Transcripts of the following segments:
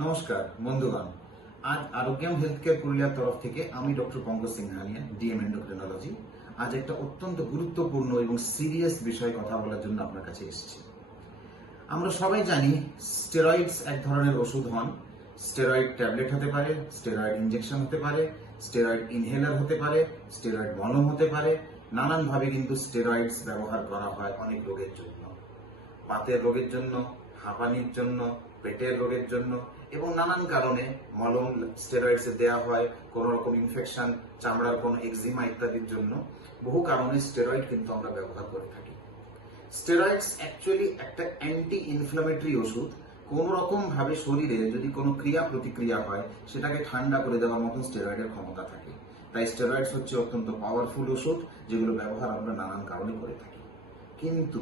নমস্কার বন্ধুগণ, আজ আরোগ্যম হেলথ কেয়ার পুরুলিয়ার তরফ থেকে আমি doctor Pankaj Singhania, DM endocrinology. আজ একটা অত্যন্ত গুরুত্বপূর্ণ এবং সিরিয়াস বিষয়ে কথা বলার জন্য আপনার কাছে এসেছি। আমরা সবাই জানি স্টেরয়েডস এক ধরনের ওষুধ হন। স্টেরয়েড ট্যাবলেট হতে পারে, স্টেরয়েড ইনজেকশন হতে পারে, স্টেরয়েড ইনহেলার হতে পারে, স্টেরয়েড মলম হতে পারে। নানানভাবে কিন্তু স্টেরয়েডস ব্যবহার করা হয় অনেক রোগের জন্য। বাতের রোগের জন্য, হাঁপানির জন্য, পেটের রোগের জন্য এবং নানান কারণে মলম স্টেরয়েডস দেওয়া হয়। কোন রকম ইনফেকশন, চামড়ার কোন এক্সিমা ইত্যাদির জন্য বহু কারণে স্টেরয়েড কিন্তু আমরা ব্যবহার করে থাকি। স্টেরয়েডস অ্যাকচুয়ালি একটা অ্যান্টি ইনফ্লামেটরি ওষুধ। কোন রকম ভাবে শরীরে যদি কোনো ক্রিয়া প্রতিক্রিয়া হয় সেটাকে ঠান্ডা করে দেওয়ার মতন স্টেরয়েডের ক্ষমতা থাকে। তাই স্টেরয়েডস হচ্ছে অত্যন্ত পাওয়ারফুল ওষুধ, যেগুলো ব্যবহার আমরা নানান কারণে করে থাকি। কিন্তু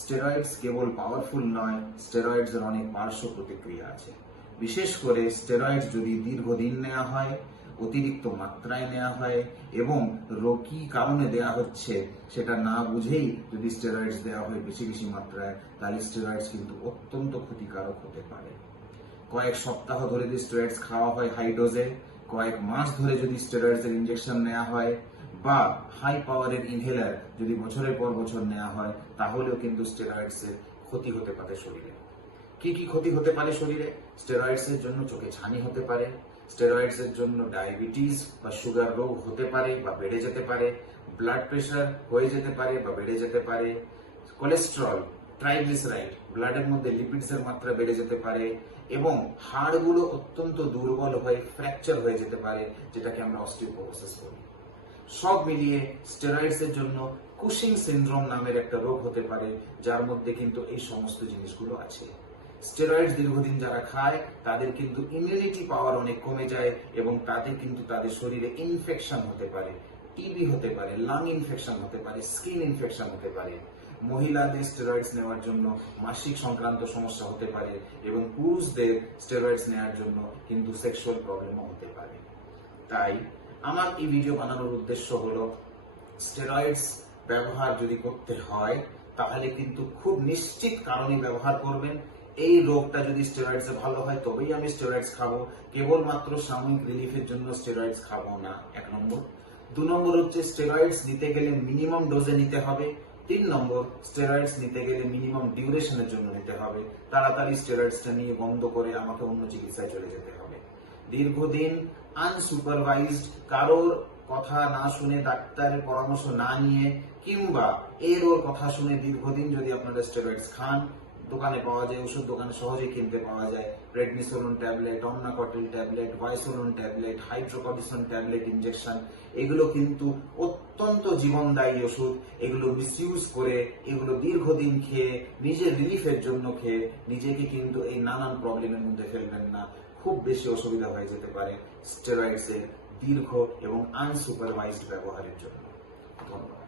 স্টেরয়েডস কেবল পাওয়ারফুল নয়, স্টেরয়েডস এর অনেক পার্শ্ব প্রতিক্রিয়া আছে। বিশেষ করে স্টেরয়েডস যদি দীর্ঘদিন নেওয়া হয়, অতিরিক্ত মাত্রায় নেওয়া হয় এবং রোগ কি কারণে দেওয়া হচ্ছে সেটা না বুঝেই যদি স্টেরয়েডস দেওয়া হয় বেশি বেশি মাত্রায়, তাহলে স্টেরয়েডস কিন্তু অত্যন্ত ক্ষতিকারক হতে পারে। কয়েক সপ্তাহ ধরে যদি স্টেরয়েডস খাওয়া হয় হাই ডোজে, কয়েক মাস ধরে যদি স্টেরয়েডস এর ইনজেকশন নেওয়া হয় বা হাই পাওয়ারের ইনহেলার যদি বছরের পর বছর নেওয়া হয়, তাহলেও কিন্তু স্টেরয়েডস এর ক্ষতি হতে পারে শরীরে। কি কি ক্ষতি হতে পারে শরীরে? স্টেরয়েডস এর জন্য চোখে ছানি হতে পারে, স্টেরয়েডস এর জন্য ডায়াবেটিস বা সুগার রোগ হতে পারে বা বেড়ে যেতে পারে, ব্লাড প্রেশার হয়ে যেতে পারে বা বেড়ে যেতে পারে, কোলেস্টেরল, ট্রাইগ্লিসারাইড, ব্লাডের মধ্যে লিপিডস এর মাত্রা বেড়ে যেতে পারে এবং হাড়গুলো অত্যন্ত দুর্বল হয়ে ফ্র্যাকচার হয়ে যেতে পারে, যেটাকে আমরা অস্টিওপোরোসিস বলি। সব মিলিয়ে স্টেরয়েডস এর জন্য কুশিং সিনড্রোম নামের একটা রোগ হতে পারে, যার মধ্যে কিন্তু এই সমস্ত জিনিসগুলো আছে। স্টেরয়েডস দীর্ঘদিন যারা খায় তাদের কিন্তু ইমিউনিটি পাওয়ার অনেক কমে যায় এবং তাদের কিন্তু তাদের শরীরে ইনফেকশন হতে পারে, টিবি হতে পারে, লাং ইনফেকশন হতে পারে, স্কিন ইনফেকশন হতে পারে। মহিলাদের স্টেরয়েডস নেওয়ার জন্য মাসিক সংক্রান্ত সমস্যা হতে পারে এবং পুরুষদের স্টেরয়েডস নেওয়ার জন্য কিন্তু সেক্সুয়াল প্রবলেমও হতে পারে। তাই আমার এই ভিডিও বানানোর উদ্দেশ্য হলো, স্টেরয়েডস ব্যবহার যদি করতে হয় তাহলে কিন্তু খুব নিশ্চিত কারণে ব্যবহার করবেন। এই রোগটা যদি স্টেরয়েডস ভালো হয় তবেই আমি স্টেরয়েডস খাবো, কেবলমাত্র সাময়িক রিলিফের জন্য স্টেরয়েডস খাবো না, 1 নম্বর। 2 নম্বর হচ্ছে স্টেরয়েডস নিতে গেলে মিনিমাম ডোজে নিতে হবে। 3 নম্বর, স্টেরয়েডস নিতে গেলে মিনিমাম ডিউরেশনের জন্য নিতে হবে। তাড়াতাড়ি স্টেরয়েডসটা নিয়ে বন্ধ করে আমাকে অন্য চিকিৎসায় চলে যেতে হবে। দীর্ঘদিন আনসুপারভাইজড কারোর কথা না শুনে, ডাক্তারের পরামর্শ না নিয়ে কিংবা এর ওর কথা শুনে দীর্ঘদিন যদি আপনারা স্টেরয়েডস খান, দোকানে পাওয়া যায়, ওষুধ দোকানে সহজেই কিনতে পাওয়া যায়, prednisolone tablet, Omnacortil tablet, Wysolone tablet, hydrocortisone tablet injection, এগুলো কিন্তু অত্যন্ত জীবনদায়ী ওষুধ। এগুলো মিসইউজ করে, এগুলো দীর্ঘদিন খেয়ে, নিজের রিলিফের জন্য খেয়ে নিজেকে কিন্তু এই নানান প্রবলেমের মধ্যে ফেলবেন না। খুব বেশি অসুবিধা হয়ে যেতে পারে স্টেরয়েডস এর দীর্ঘ এবং আনসুপারভাইজড ব্যবহারের জন্য। ধন্যবাদ।